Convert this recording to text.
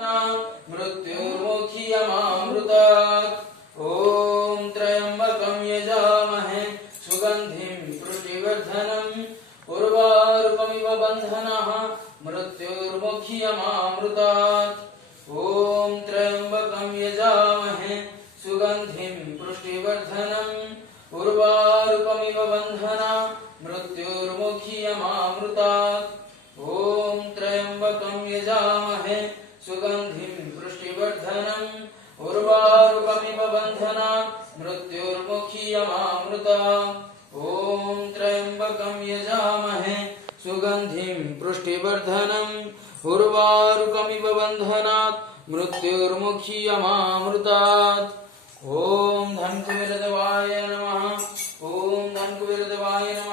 मृत्युर्मुक्षीयमामृतात्। ॐ त्र्यम्बकं यजामहे सुगन्धिं पुष्टिवर्धनम् उर्वारुकमिव बन्धनः मृत्युर्मुक्षीयमामृतात्। ॐ त्र्यम्बकं यजामहे सुगन्धिं पुष्टिवर्धनम् उर्वारुकमिव बन्धनः मृत्युर्मुक्षीयमामृतात्। ॐ त्र्यम्बकं यजामहे सुगन्धिं पुष्टिवर्धनम् उर्वारुकमिव बन्धनः मृत्युर्मुक्षीयमामृतात्। ॐ त्र्यम्बकं यजामहे सुगन्धिं पुष्टिवर्धनम् उर्वारुकमिव बन्धनात् मृत्युर्मुक्षीयमामृतात्। ॐ धन्कुविरदेवाय नमः। ॐ धन्कुविरदेवाय नमः।